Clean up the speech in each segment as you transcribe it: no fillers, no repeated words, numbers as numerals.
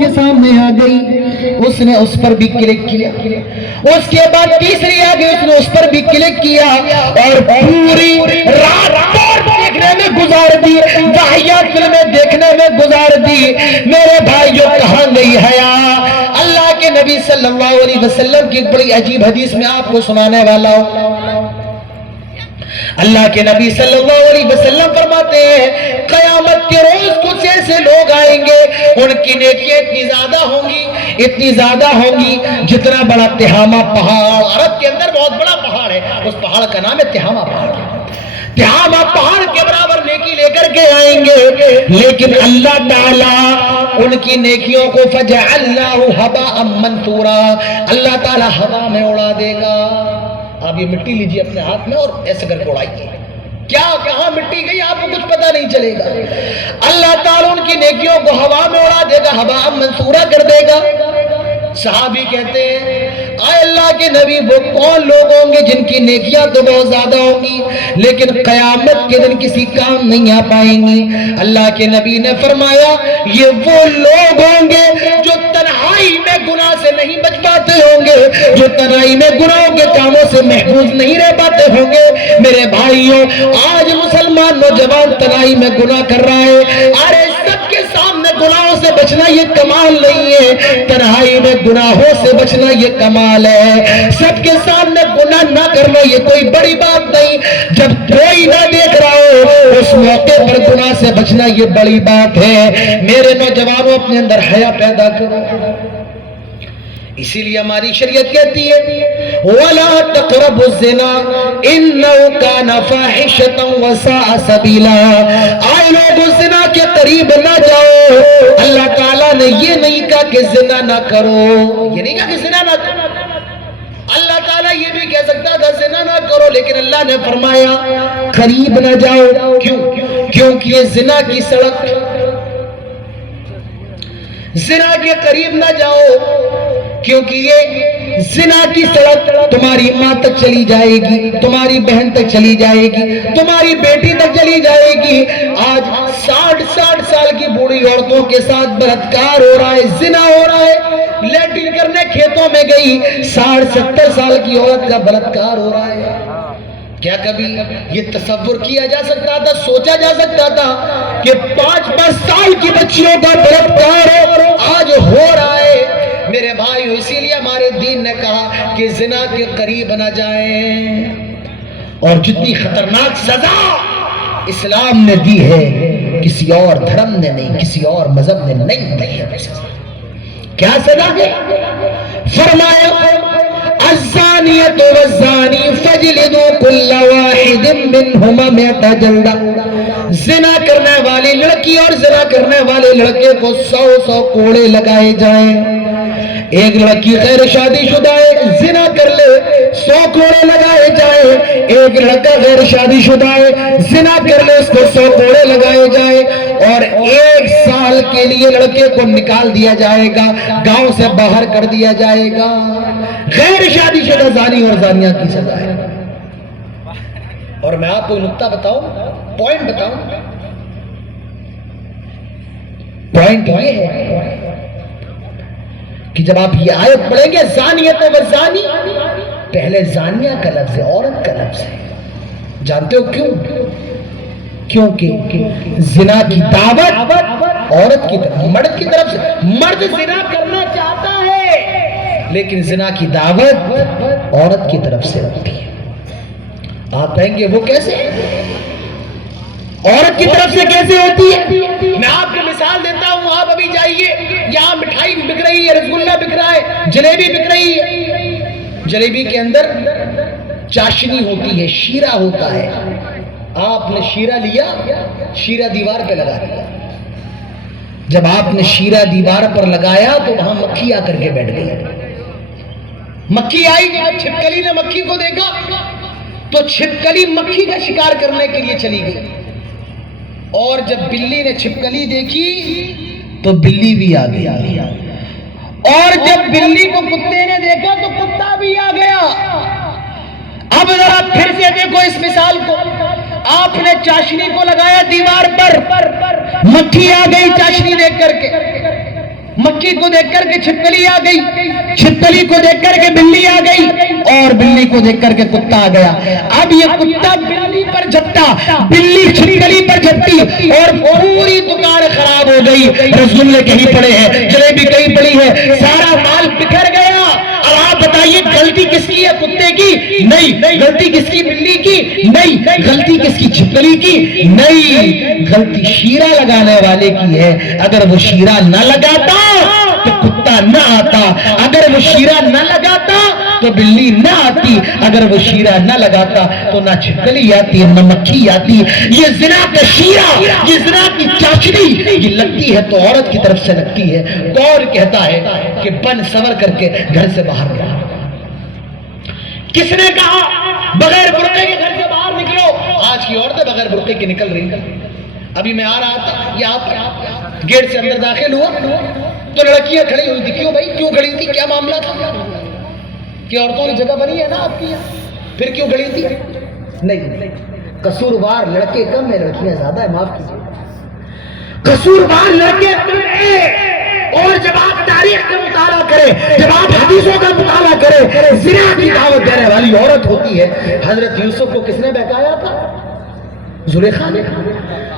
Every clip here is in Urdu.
کے سامنے آ گئی، اس نے اس پر بھی کلک کیا، اس کے بعد تیسری آ گئی، اس نے اس پر بھی کلک کیا، اور پوری رات دیکھنے میں گزار دی، واہیات فلمیں دیکھنے میں گزار دی۔ میرے بھائیو کہاں گئی حیا؟ اللہ کے نبی صلی اللہ علیہ وسلم کی ایک بڑی عجیب حدیث میں آپ کو سنانے والا ہوں۔ اللہ کے نبی صلی اللہ علیہ وسلم فرماتے ہیں قیامت کے روز کچھ ایسے لوگ آئیں گے، ان کی نیکیاں اتنی زیادہ ہوں گی جتنا بڑا تہامہ پہاڑ، عرب کے اندر بہت بڑا پہاڑ ہے، اس پہاڑ کا نام ہے تہامہ پہاڑ۔ تہامہ پہاڑ کے برابر نیکی لے کر کے آئیں گے، لیکن اللہ تعالیٰ ان کی نیکیوں کو فَجَعَلْنَاهُ هَبَاءً مَنْثُورًا، اللہ تعالیٰ ہوا میں اڑا دے گا۔ آپ یہ مٹی لیجیے اپنے ہاتھ میں اور ایسے کر کے اڑائیے، کیا کہاں مٹی گئی آپ کو کچھ پتہ نہیں چلے گا۔ اللہ تعالیٰ ان کی نیکیوں کو ہوا میں اڑا دے گا، ہوا منصورہ کر دے گا۔ صحابی کہتے ہیں اے اللہ کے نبی وہ کون لوگ ہوں گے جن کی نیکیاں تو بہت زیادہ ہوں گی لیکن قیامت کے دن کسی کام نہیں آ پائیں گی؟ اللہ کے نبی نے فرمایا یہ وہ لوگ ہوں گے جو تنہائی میں گناہ سے نہیں بچ پاتے ہوں گے، جو تنہائی میں گناہوں کے کاموں سے محفوظ نہیں رہ پاتے ہوں گے۔ میرے بھائیوں، آج مسلمان نوجوان تنہائی میں گناہ کر رہا ہے، ارے سب کے سامنے گناہوں سے بچنا یہ کمال نہیں ہے، تنہائی میں گناہوں سے بچنا یہ کمال ہے۔ سب کے سامنے گناہ نہ کرنا یہ کوئی بڑی بات نہیں، جب کوئی نہ دیکھ رہا ہو اس موقع پر گناہ سے بچنا یہ بڑی بات ہے۔ میرے نوجوانوں اپنے اندر حیا پیدا کرو، اسی لیے ہماری شریعت کہتی ہے وَلَا تَقْرَبُوا الزِّنَا إِنَّهُ كَانَ فَاحِشَةً وَسَاءَ سَبِيلًا، آئے لوگ زنا کے قریب نہ جاؤ۔ اللہ تعالیٰ نے یہ نہیں کہا کہ زنا نہ کرو، یہ نہیں کہا کہ زنا نہ کرو، اللہ تعالیٰ یہ بھی کہہ سکتا تھا زنا نہ کرو، لیکن اللہ نے فرمایا قریب نہ جاؤ۔ کیوں؟ کیونکہ یہ زنا کی سڑک، زنا کے قریب نہ جاؤ، کیونکہ یہ زنا کی سڑک تمہاری ماں تک چلی جائے گی، تمہاری بہن تک چلی جائے گی، تمہاری بیٹی تک چلی جائے گی۔ آج 60 سال کی بوڑھی عورتوں کے ساتھ بلاత్కాر ہو رہا ہے، زنا ہو رہا ہے، لیٹرین کرنے کھیتوں میں گئی 60-70 سال کی عورت کا بلاత్కాر ہو رہا ہے۔ کیا کبھی یہ تصور کیا جا سکتا تھا، سوچا جا سکتا تھا کہ 5 سال کی بچیوں کا بلاత్కాر آج ہو رہا ہے؟ میرے بھائی اسی لیے ہمارے دین نے کہا کہ زنا کے قریب نہ جائیں، اور جتنی خطرناک سزا اسلام نے دی ہے کسی اور دھرم نے نہیں، کسی اور مذہب نے نہیں دی ہے۔ کیا سزا ہے؟ فرمایا الزانیۃ والزانی فاجلدوا کل واحد منہما 100 جلدہ، زنا کرنے والی لڑکی اور زنا کرنے والے لڑکے کو 100 کوڑے لگائے جائیں۔ ایک لڑکی غیر شادی شدہ ہے، زنا کر لے 100 کوڑے لگائے جائیں، ایک لڑکا غیر شادی شدہ ہے، زنا کر لے اس کو 100 کوڑے لگائے جائیں، اور 1 سال کے لیے لڑکے کو نکال دیا جائے گا، گاؤں سے باہر کر دیا جائے گا۔ غیر شادی شدہ زانی اور زانیہ کی سزا ہے۔ اور میں آپ کو نکتہ بتاؤں، پوائنٹ بتاؤں، پوائنٹ یہ ہے کہ جب آپ یہ آیت پڑھیں گے زانیۃ والزانی، پہلے زانیہ کا لفظ ہے، عورت کا لفظ ہے۔ جانتے ہو کیوں؟ کیونکہ زنا کی دعوت عورت کی طرف، مرد کی طرف سے، مرد زنا کرنا چاہتا ہے لیکن زنا کی دعوت عورت کی طرف سے ہوتی ہے۔ آپ کہیں گے وہ کیسے؟ عورت کی طرف سے کیسے ہوتی ہے؟ میں آپ کو مثال دیتا ہوں، آپ ابھی جائیے، یہاں مٹھائی بک رہی ہے، رسگلہ بک رہا ہے، جلیبی بک رہی ہے، جلیبی کے اندر چاشنی ہوتی ہے، شیرہ ہوتا ہے، آپ نے شیرہ لیا، شیرہ دیوار پہ لگا دیا، جب آپ نے شیرہ دیوار پر لگایا تو وہاں مکھی آ کر کے بیٹھ گئی، مکھی آئی، چھپکلی نے مکھی کو دیکھا تو چھپکلی مکھی کا شکار کرنے کے لیے چلی گئی، اور جب بلی نے چھپکلی دیکھی تو بلی بھی آ گئی، اور جب بلی کو کتے نے دیکھا تو کتا بھی آ گیا۔ اب ذرا پھر سے دیکھو اس مثال کو، آپ نے چاشنی کو لگایا دیوار پر، مکھی آ گئی چاشنی دیکھ کر کے، مکھی کو دیکھ کر کے چھپکلی آ گئی، چھپکلی کو دیکھ کر کے بلی آ گئی، اور بلی کو دیکھ کر کے کتا آ گیا۔ اب یہ کتا بلی پر جھپٹا، بلی چھپکلی پر جھپٹی، اور پوری دکان خراب ہو گئی۔ رسول کہیں پڑے ہیں، جلیبی کہیں پڑی ہے، سارا مال بکھر گیا۔ اب آپ بتائیے غلطی کس کی ہے؟ کتے کی؟ نہیں۔ غلطی کس کی؟ بلی کی؟ نہیں۔ غلطی کس کی؟ چھپکلی کی؟ نہیں۔ غلطی شیرہ لگانے والے کی ہے۔ اگر وہ شیرہ نہ لگاتا تو کتا نہ آتا، اگر وہ شیرہ نہ لگاتا تو بلی نہ آتی، اگر وہ شیرہ نہ لگاتا تو نہ چھپکلی آتی نہ مکھی آتی۔ یہ زنا کا شیرہ، یہ زنا کی چاشنی یہ لگتی ہے تو عورت کی طرف سے لگتی ہے۔ کون کہتا ہے کہ بن سور کر کے گھر سے باہر نکلو؟ کس نے کہا بغیر برقعے کے گھر سے باہر نکلو؟ آج کی عورتیں بغیر برقعے کی نکل رہی ہیں۔ ابھی میں آ رہا تھا یہاں پر، گیٹ سے اندر داخل ہوا تو لڑکیاں کھڑی ہوئی تھی۔ کیوں بھائی کیوں کھڑی تھی؟ کیا معاملہ تھا؟ کہ عورتوں کی جگہ بنی ہے نا آپ کی یہاں، پھر کیوں کھڑی تھی؟ نہیں، قصوروار لڑکے کم ہے، لڑکیاں زیادہ ہے، معاف کیجیے۔ قصوروار لڑکے کم ہے، اور جب آپ تاریخ کا مطالعہ کریں، جب آپ حدیثوں کا مطالعہ کریں، زنا کی دعوت دینے والی عورت ہوتی ہے۔ حضرت یوسف کو کس نے بہکایا تھا؟ زلیخا نے۔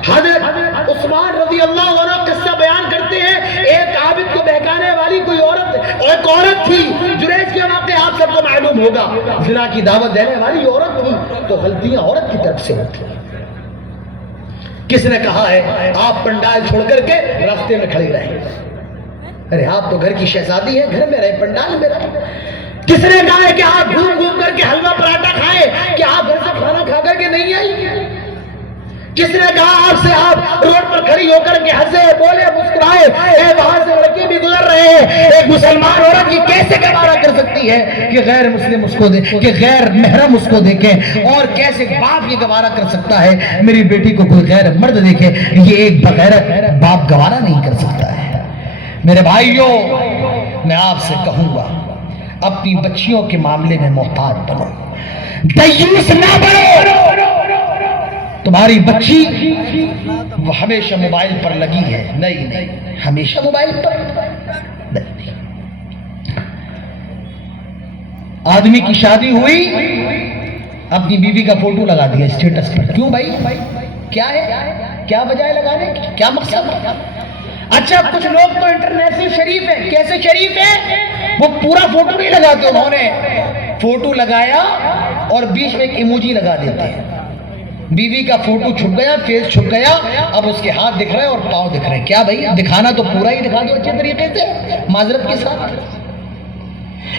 حضرت عثمان رضی اللہ عنہ قصہ بیان کرتے ہیں، ایک عابد کو بہکانے والی کوئی ایک عورت تھی۔ جریج کے واقعے آپ سب کو معلوم ہوگا، زنا کی دعوت دینے والی عورت تھی، تو غلطیاں عورت کی طرف سے ہوتی ہیں۔ کس نے کہا ہے آپ پنڈال چھوڑ کر کے راستے میں کھڑے رہیں؟ ارے آپ تو گھر کی شہزادی ہیں، گھر میں رہے، پنڈال میں رہے۔ کس نے کہا ہے کہ آپ گھوم گھوم کر کے حلوہ پراٹھا کھائیں کہ آپ گھر سے کھانا کھا کر کے نہیں آئی؟ کس نے کہا آپ سے آپ روڈ پر کھڑی ہو کر کے ہنسے بولے مسکرائے؟ وہاں سے لڑکے بھی گزر رہے ہیں، ایک مسلمان عورت کی کیسے گوارا کر سکتی ہے کہ غیر مسلم اس کو دیکھیں، کہ غیر محرم اس کو دیکھیں؟ اور کیسے باپ یہ گوارا کر سکتا ہے میری بیٹی کو کوئی غیر مرد دیکھے؟ یہ ایک بغیرت باپ گوارا نہیں کر سکتا ہے۔ میرے بھائیوں، میں آپ سے کہوں گا اپنی بچیوں کے معاملے میں محتاط بنو، دیوس نہ بنو۔ تمہاری بچی وہ ہمیشہ موبائل پر لگی ہے، نہیں، ہمیشہ موبائل پر نہیں۔ آدمی کی شادی ہوئی، اپنی بیوی کا فوٹو لگا دیا اسٹیٹس پر۔ کیوں بھائی؟ کیا ہے؟ کیا وجہ ہے لگانے کی؟ کیا مقصد ہے؟ اچھا کچھ لوگ تو انٹرنیشنل شریف ہے۔ کیسے شریف ہے؟ وہ پورا فوٹو نہیں لگاتے، انہوں نے فوٹو لگایا اور بیچ میں ایک ایموجی لگا دیتے ہیں۔ بیوی کا فوٹو چھپ گیا، فیس چھپ گیا، اب اس کے ہاتھ دکھ رہے ہیں اور پاؤں دکھ رہے ہیں۔ کیا بھائی دکھانا تو پورا ہی دکھا دو اچھے طریقے سے، معذرت کے ساتھ۔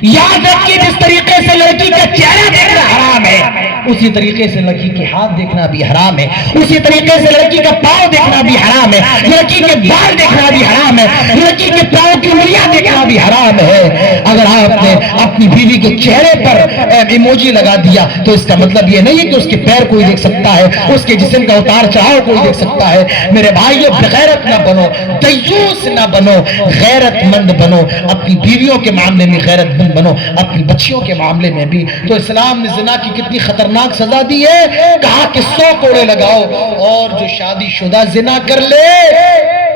یاد رکھیے جس طریقے سے لڑکی کا چہرہ دیکھنا حرام ہے، اسی طریقے سے لڑکی کے ہاتھ دیکھنا بھی حرام ہے، اسی طریقے سے لڑکی کا پاؤں دیکھنا بھی حرام ہے، لڑکی کے بال دیکھنا بھی حرام ہے، لڑکی کے پاؤں کی انگلیاں دیکھنا بھی حرام ہے۔ اگر آپ نے اپنی بیوی کے چہرے پر ایموجی لگا دیا تو اس کا مطلب یہ نہیں ہے کہ اس کے پیر کوئی دیکھ سکتا ہے، اس کے جسم کا اتار چڑھاؤ کوئی دیکھ سکتا ہے۔ میرے بھائیو، بغیرت نہ بنو، دیوس نہ بنو، غیرت مند بنو۔ اپنی بیویوں کے معاملے میں غیرت مند بنو، اپنی بچیوں کے معاملے میں بھی۔ تو اسلام نے زنا کی کتنی خطرناک سزا دی ہے، کہا کہ 100 کوڑے لگاؤ، اور جو شادی شدہ زنا کر لے،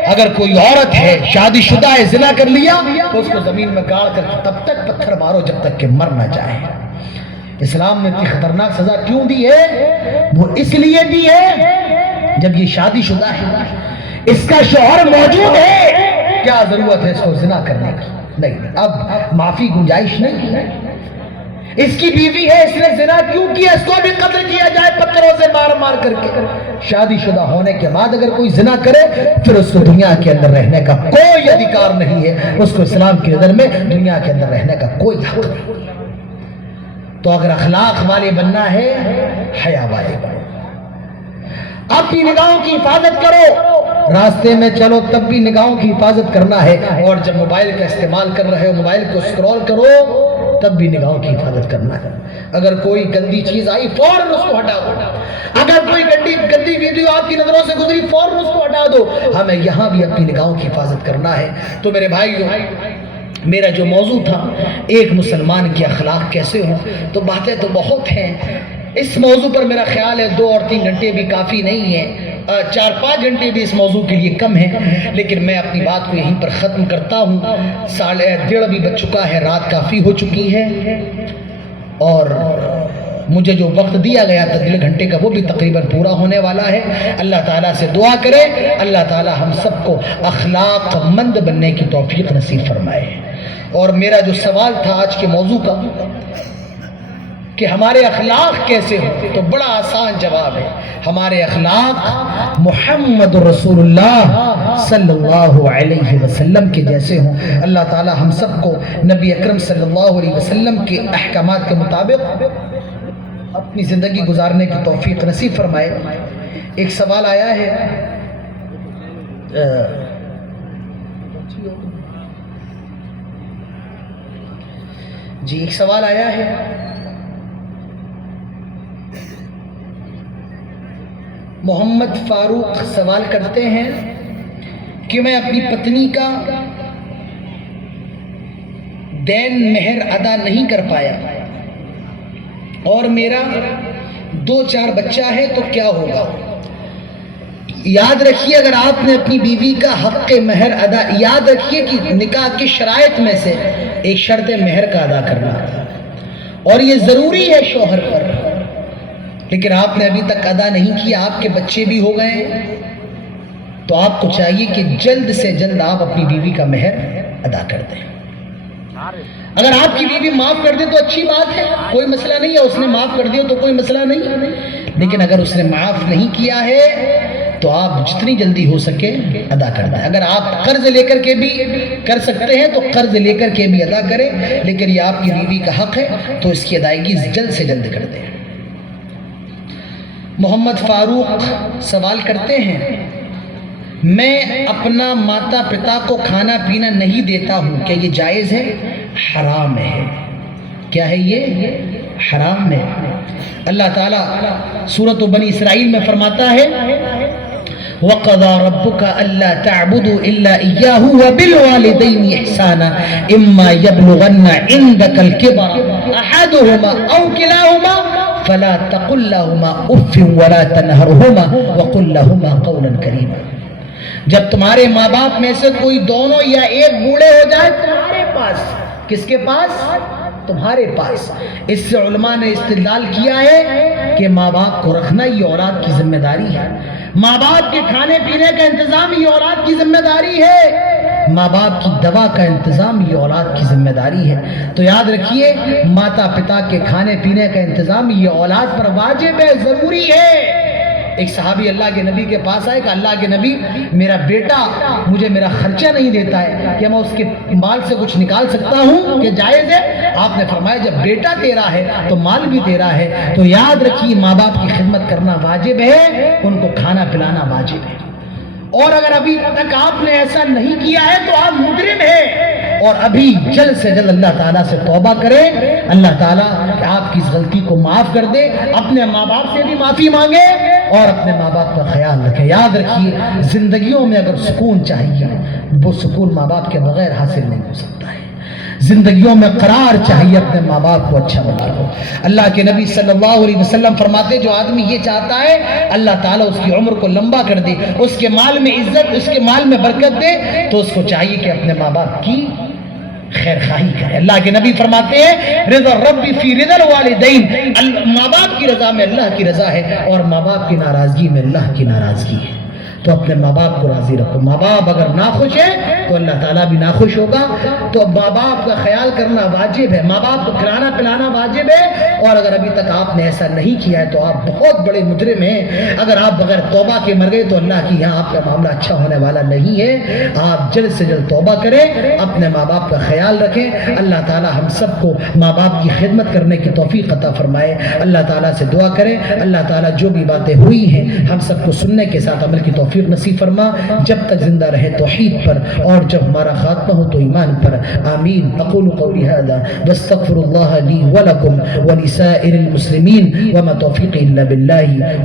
اگر کوئی عورت ہے شادی شدہ ہے زنا کر لیا تو اس کو زمین میں گاڑ کر تب تک پتھر مارو جب تک کہ مر نہ جائے۔ اسلام نے اتنی خطرناک سزا کیوں دی ہے؟ وہ اس لیے دی ہے جب یہ شادی شدہ ہے، اس کا شوہر موجود ہے، کیا ضرورت ہے اس کو زنا کرنے کی؟ نہیں، اب معافی گنجائش نہیں ہے۔ اس کی بیوی ہے، اس نے زنا کیوں کیا؟ اس کو بھی قتل کیا جائے پتھروں سے مار مار کر کے۔ شادی شدہ ہونے کے بعد اگر کوئی زنا کرے پھر اس کو دنیا کے اندر رہنے کا کوئی ادھیکار نہیں ہے، اس کو اسلام کی نظر میں دنیا کے اندر رہنے کا کوئی حق نہیں۔ تو اگر اخلاق والے بننا ہے، حیا والے بنو، اپنی نگاہوں کی حفاظت کرو، راستے میں چلو تب بھی نگاہوں کی حفاظت کرنا ہے، اور جب موبائل کا استعمال کر رہے ہو، موبائل کو اسکرول کرو تب بھی نگاہوں کی حفاظت کرنا ہے۔ اگر کوئی گندی چیز آئی فوراً اس کو ہٹا دو، اگر کوئی گندی ویڈیو آپ کی نظروں سے گزری فوراً اس کو ہٹا دو۔ ہمیں یہاں بھی اپنی نگاہوں کی حفاظت کرنا ہے۔ تو میرے بھائیو، میرا جو موضوع تھا ایک مسلمان کے اخلاق کیسے ہوں، تو باتیں تو بہت ہیں۔ اس موضوع پر میرا خیال ہے 2 اور 3 گھنٹے بھی کافی نہیں ہیں۔ 4-5 گھنٹے بھی اس موضوع کے لیے کم ہیں، لیکن میں اپنی بات کو یہیں پر ختم کرتا ہوں۔ 1:30 بھی بج چکا ہے، رات کافی ہو چکی ہے، اور مجھے جو وقت دیا گیا تھا 1.5 گھنٹے کا وہ بھی تقریباً پورا ہونے والا ہے۔ اللہ تعالیٰ سے دعا کرے اللہ تعالیٰ ہم سب کو اخلاق مند بننے کی توفیق نصیب فرمائے۔ اور میرا جو سوال تھا آج کے موضوع کا کہ ہمارے اخلاق کیسے ہو، تو بڑا آسان جواب ہے، ہمارے اخلاق محمد رسول اللہ صلی اللہ علیہ وسلم کے جیسے ہوں۔ اللہ تعالی ہم سب کو نبی اکرم صلی اللہ علیہ وسلم کے احکامات کے مطابق اپنی زندگی گزارنے کی توفیق نصیب فرمائے۔ ایک سوال آیا ہے، جی ایک سوال آیا ہے، محمد فاروق سوال کرتے ہیں کہ میں اپنی پتنی کا دین مہر ادا نہیں کر پایا اور میرا 2-4 بچہ ہے تو کیا ہوگا؟ یاد رکھیے اگر آپ نے اپنی بیوی کا حق مہر ادا، یاد رکھیے کہ نکاح کی شرائط میں سے ایک شرط مہر کا ادا کرنا، اور یہ ضروری ہے شوہر پر، لیکن آپ نے ابھی تک ادا نہیں کیا، آپ کے بچے بھی ہو گئے ہیں، تو آپ کو چاہیے کہ جلد سے جلد آپ اپنی بیوی کا مہر ادا کر دیں۔ اگر آپ کی بیوی معاف کر دے تو اچھی بات ہے، کوئی مسئلہ نہیں ہے، اس نے معاف کر دیا تو کوئی مسئلہ نہیں، لیکن اگر اس نے معاف نہیں کیا ہے تو آپ جتنی جلدی ہو سکے ادا کر دیں۔ اگر آپ قرض لے کر کے بھی کر سکتے ہیں تو قرض لے کر کے بھی ادا کریں، لیکن یہ آپ کی بیوی کا حق ہے تو اس کی ادائیگی جلد سے جلد کر دیں۔ محمد فاروق سوال کرتے ہیں، میں اپنا ماتا پتا کو کھانا پینا نہیں دیتا ہوں، کیا یہ جائز ہے؟ حرام ہے۔ کیا ہے یہ؟ حرام ہے۔ اللہ تعالیٰ سورۃ بنی اسرائیل میں فرماتا ہے وَقَضَى رَبُّكَ أَلَّا تَعْبُدُوا إِلَّا إِيَّاهُ وَبِالْوَالِدَيْنِ إِحْسَانًا إِمَّا يَبْلُغَنَّ عِندَكَ الْكِبَرَ أَحَدُهُمَا أَوْ كِلَاهُمَا فَلَا تَقُل لَّهُمَا أُفٍّ وَلَا تَنْهَرْهُمَا وَقُل لَّهُمَا قَوْلًا كَرِيمًا۔ جب تمہارے ماں باپ میں سے کوئی دونوں یا ایک بوڑھے ہو جائے تمہارے پاس، کس کے پاس؟ تمہارے پاس، اس سے علماء نے استدلال کیا ہے کہ ماں باپ کو رکھنا یہ اولاد کی ذمہ داری ہے، ماں باپ کے کھانے پینے کا انتظام یہ اولاد کی ذمہ داری ہے، ماں باپ کی دوا کا انتظام یہ اولاد کی ذمہ داری ہے۔ تو یاد رکھیے ماتا پتا کے کھانے پینے کا انتظام یہ اولاد پر واجب ہے، ضروری ہے۔ ایک صحابی اللہ کے نبی کے پاس آئے کہ اللہ کے نبی میرا بیٹا مجھے میرا خرچہ نہیں دیتا ہے، کیا میں اس کے مال سے کچھ نکال سکتا ہوں کہ جائز ہے؟ آپ نے فرمایا جب بیٹا تیرا ہے تو مال بھی تیرا ہے، تو یاد رکھیے ماں باپ کی خدمت کرنا واجب ہے، ان کو کھانا پلانا واجب ہے، اور اگر ابھی تک آپ نے ایسا نہیں کیا ہے تو آپ مجرم ہیں، اور ابھی جلد سے جلد اللہ تعالیٰ سے توبہ کریں، اللہ تعالیٰ آپ کی اس غلطی کو معاف کر دے، اپنے ماں باپ سے بھی معافی مانگے اور اپنے ماں باپ کا خیال رکھیں۔ یاد رکھیے زندگیوں میں اگر سکون چاہیے وہ سکون ماں باپ کے بغیر حاصل نہیں ہو سکتا ہے، زندگیوں میں قرار چاہیے، اپنے ماں باپ کو اچھا بناؤ۔ اللہ کے نبی صلی اللہ علیہ وسلم فرماتے جو آدمی یہ چاہتا ہے اللہ تعالیٰ اس کی عمر کو لمبا کر دے، اس کے مال میں عزت، اس کے مال میں برکت دے، تو اس کو چاہیے کہ اپنے ماں باپ کی خیر خواہی کرے۔ اللہ کے نبی فرماتے ہیں رضا رب فی رضا الوالدین، ماں باپ کی رضا میں اللہ کی رضا ہے اور ماں باپ کی ناراضگی میں اللہ کی ناراضگی ہے، تو اپنے ماں باپ کو راضی رکھو۔ ماں باپ اگر ناخوش ہے تو اللہ تعالیٰ بھی ناخوش ہوگا، تو ماں باپ کا خیال کرنا واجب ہے، ماں باپ کو کھلانا پلانا واجب ہے، اور اگر ابھی تک آپ نے ایسا نہیں کیا ہے تو آپ بہت بڑے مجرم ہیں۔ اگر آپ بغیر توبہ کے مر گئے تو اللہ کی یہاں آپ کا معاملہ اچھا ہونے والا نہیں ہے۔ آپ جلد سے جلد توبہ کریں، اپنے ماں باپ کا خیال رکھیں، اللہ تعالیٰ ہم سب کو ماں باپ کی خدمت کرنے کی توفیق عطا فرمائے۔ اللہ تعالیٰ سے دعا کریں اللہ تعالیٰ جو بھی باتیں ہوئی ہیں ہم سب کو سننے کے ساتھ عمل کی توفیق نصیب فرما، جب تک زندہ رہے توحید پر اور جب ہمارا خاتمہ ہو تو ایمان پر، آمین۔ اقول قولی ھذا واستغفر اللہ لی ولکم ولسائر المسلمین وما توفیقی الا باللہ۔